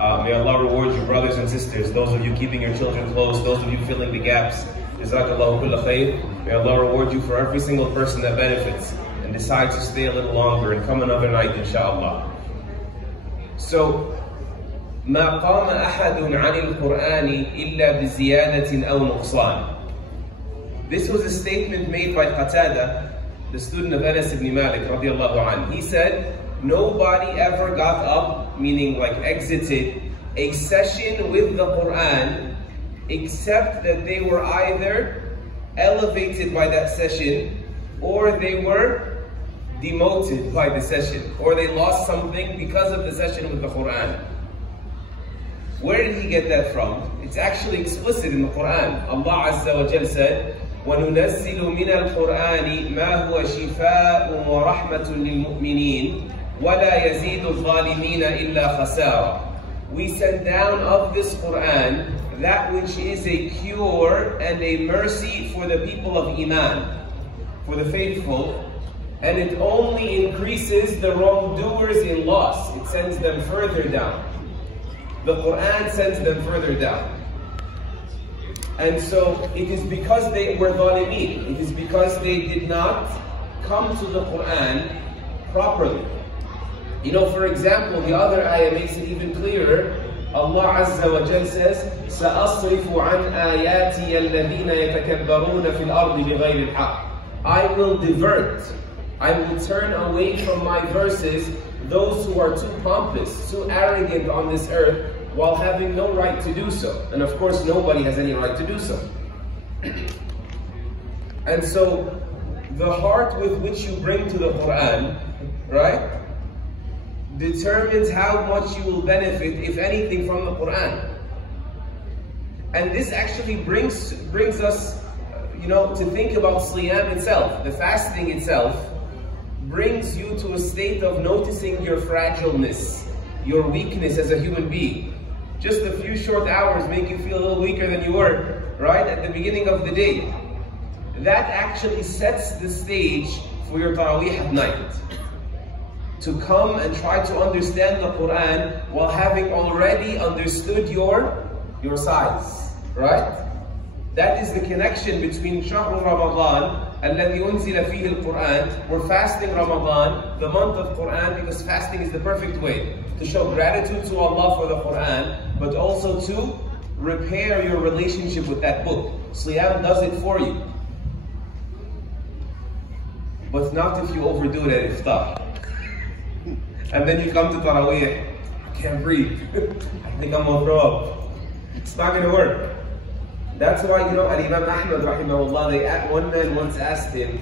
May Allah reward you, brothers and sisters, those of you keeping your children close, those of you filling the gaps. Jazakallahu kulla khair. May Allah reward you for every single person that benefits and decides to stay a little longer and come another night, inshallah. So, ما قام أحد عن القرآن إلا بزيادة أو نقصان. This was a statement made by Qatada, the student of Anas ibn Malik radiallahu anhu. He said, nobody ever got up, meaning like exited, a session with the Quran except that they were either elevated by that session or they were demoted by the session, or they lost something because of the session with the Quran. Where did he get that from? It's actually explicit in the Quran. Allah Azza wa Jal said, وَنُنَزِّلُ مِنَ الْقُرْآنِ مَا هُوَ شِفَاءٌ وَرَحْمَةٌ لِلْمُؤْمِنِينَ وَلَا يَزِيدُ الظَّالِمِينَ إِلَّا خَسَارًا. We send down of this Quran that which is a cure and a mercy for the people of Iman, for the faithful, and it only increases the wrongdoers in loss. It sends them further down. The Quran sends them further down. And so it is because they were zalimeen. It is because they did not come to the Quran properly. You know, for example, the other ayah makes it even clearer. Allah Azza wa Jal says, سَأَصْرِفُ عَنْ آيَاتِيَ الَّذِينَ يَتَكَبَّرُونَ فِي الْأَرْضِ بِغَيْرِ الْحَقِّ. I will divert, I will turn away from my verses those who are too pompous, too arrogant on this earth, while having no right to do so. And of course, nobody has any right to do so. And so, the heart with which you bring to the Quran, right, determines how much you will benefit, if anything, from the Quran. And this actually brings us, to think about Siyam itself. The fasting itself brings you to a state of noticing your fragileness, your weakness as a human being. Just a few short hours make you feel a little weaker than you were, right, at the beginning of the day. That actually sets the stage for your Taraweeh at night. To come and try to understand the Quran while having already understood your size, right? That is the connection between Shahr Ramadan, الذي أنزل فيه القرآن. We're fasting Ramadan, the month of Quran, because fasting is the perfect way to show gratitude to Allah for the Quran, but also to repair your relationship with that book. Siyam does it for you. But not if you overdo it at iftar. And then you come to Taraweeh, I can't breathe. I think I'm gonna throw up. It's not gonna work. That's why, Al-Imam Ahmad rahimahullah, one man once asked him,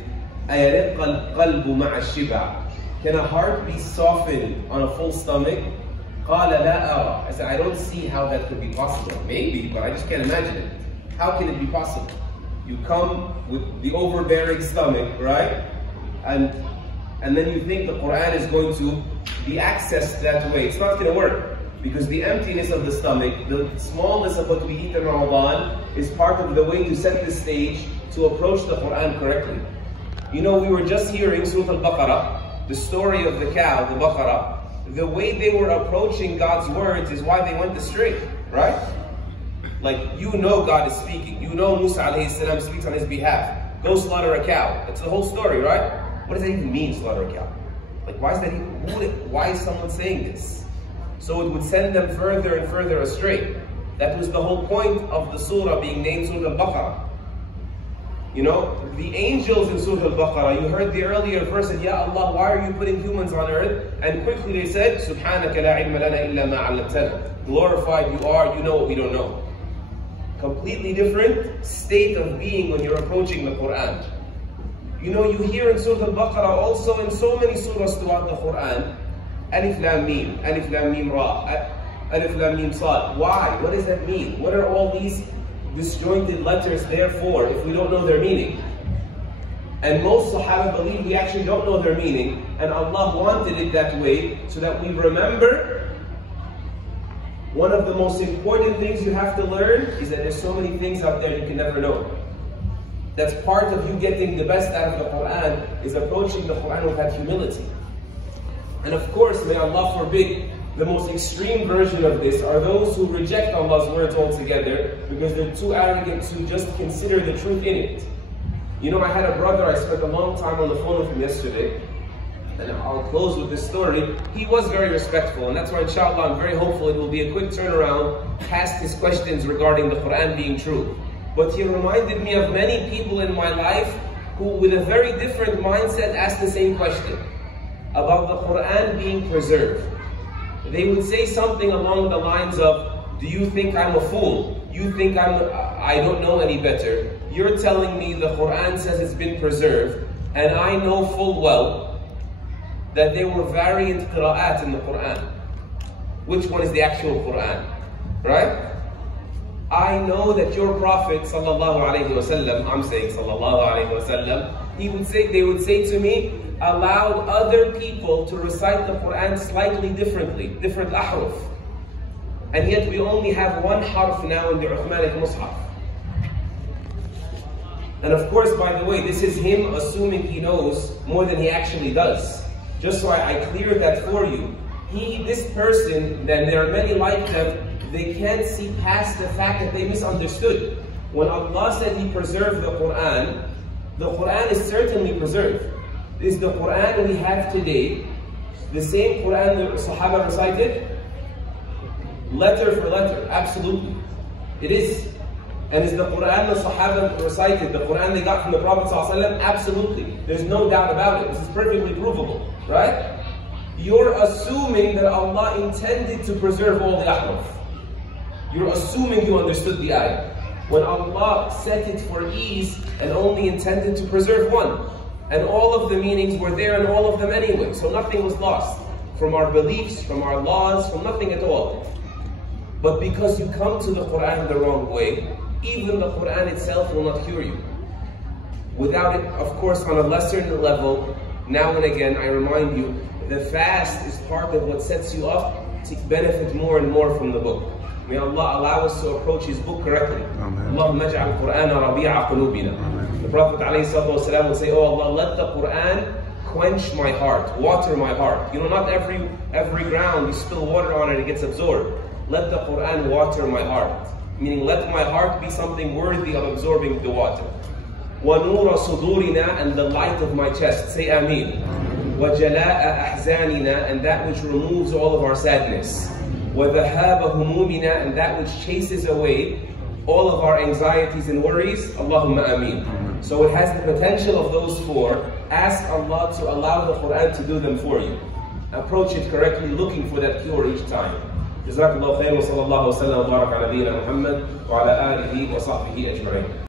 أَيَرِقَّ الْقَلْبُ مَعَ الشِّبَعِ. Can a heart be softened on a full stomach? قَالَ لَا أَرَى. I said, I don't see how that could be possible. Maybe, but I just can't imagine it. How can it be possible? You come with the overbearing stomach, right? And then you think the Quran is going to be accessed that way. It's not going to work. Because the emptiness of the stomach, the smallness of what we eat in Ramadan, is part of the way to set the stage to approach the Quran correctly. We were just hearing Surah Al-Baqarah, the story of the cow, the Baqarah. The way they were approaching God's words is why they went astray, right? Like, God is speaking. Musa alayhi salam speaks on his behalf. Go slaughter a cow. That's the whole story, right? What does that even mean, slaughter a cow? Like, why is someone saying this? So it would send them further and further astray. That was the whole point of the surah being named Surah Al-Baqarah. The angels in Surah Al-Baqarah, you heard the earlier verse, said, Ya Allah, why are you putting humans on earth? And quickly they said, Subhanaka la ilma lana illa ma 'allamtana. Glorified you are, you know what we don't know. Completely different state of being when you're approaching the Quran. You hear in Surah Al-Baqarah, also in so many surahs throughout the Quran, Alif Lam Mim, Alif Lam Mim Ra, Alif Lam Mim Sad. Why? What does that mean? What are all these disjointed letters there for if we don't know their meaning? And most Sahaba believe we actually don't know their meaning, and Allah wanted it that way so that we remember. One of the most important things you have to learn is that there's so many things out there you can never know. That's part of you getting the best out of the Quran, is approaching the Quran with that humility. And of course, may Allah forbid The most extreme version of this are those who reject Allah's words altogether because they're too arrogant to just consider the truth in it. You know, I had a brother, I spent a long time on the phone with him yesterday, and I'll close with this story. He was very respectful, and that's why inshallah I'm very hopeful it will be a quick turnaround past his questions regarding the Quran being true. But he reminded me of many people in my life who, with a very different mindset, asked the same question about the Quran being preserved. They would say something along the lines of, do you think I'm a fool? You think I don't know any better? You're telling me the Quran says it's been preserved, and I know full well that there were variant qira'at in the Quran. Which one is the actual Quran? Right? I know that your Prophet sallallahu alaihi wasallam, I'm saying sallallahu alaihi wasallam, they would say to me, allowed other people to recite the Quran slightly differently, different ahruf. And yet we only have one harf now in the Uthmanic Mus'haf. And of course, by the way, this is him assuming he knows more than he actually does. Just so I clear that for you. This person, then there are many like them, they can't see past the fact that they misunderstood. When Allah said He preserved the Quran is certainly preserved. Is the Quran we have today the same Quran the Sahaba recited? Letter for letter, absolutely. It is. And is the Quran the Sahaba recited, the Quran they got from the Prophet ﷺ? Absolutely. There's no doubt about it. This is perfectly provable, right? You're assuming that Allah intended to preserve all the ahruf. You're assuming you understood the ayah. When Allah set it for ease and only intended to preserve one. And all of the meanings were there and all of them anyway. So nothing was lost from our beliefs, from our laws, from nothing at all. But because you come to the Quran the wrong way, even the Quran itself will not cure you. Without it, of course, on a lesser level, now and again, I remind you, the fast is part of what sets you up to benefit more and more from the book. May Allah allow us to approach His book correctly. Allahumma aj'al Qur'ana rabi'a qulubina. The Prophet ﷺ would say, oh Allah, let the Quran quench my heart, water my heart. You know, not every ground you spill water on it, it gets absorbed. Let the Quran water my heart. Meaning, let my heart be something worthy of absorbing the water. وَنُورَ صُدُورِنَا, and the light of my chest. Say Ameen. وَجَلَاءَ أَحْزَانِنَا, and that which removes all of our sadness. وَذَهَابَ هُمُومِنَا, and that which chases away all of our anxieties and worries. Allahumma Ameen. So it has the potential of those four. Ask Allah to allow the Quran to do them for you. Approach it correctly, looking for that cure each time. جزاك الله خير وصلى الله وسلم وبارك على نبينا محمد وعلى آله وصحبه أجمعين.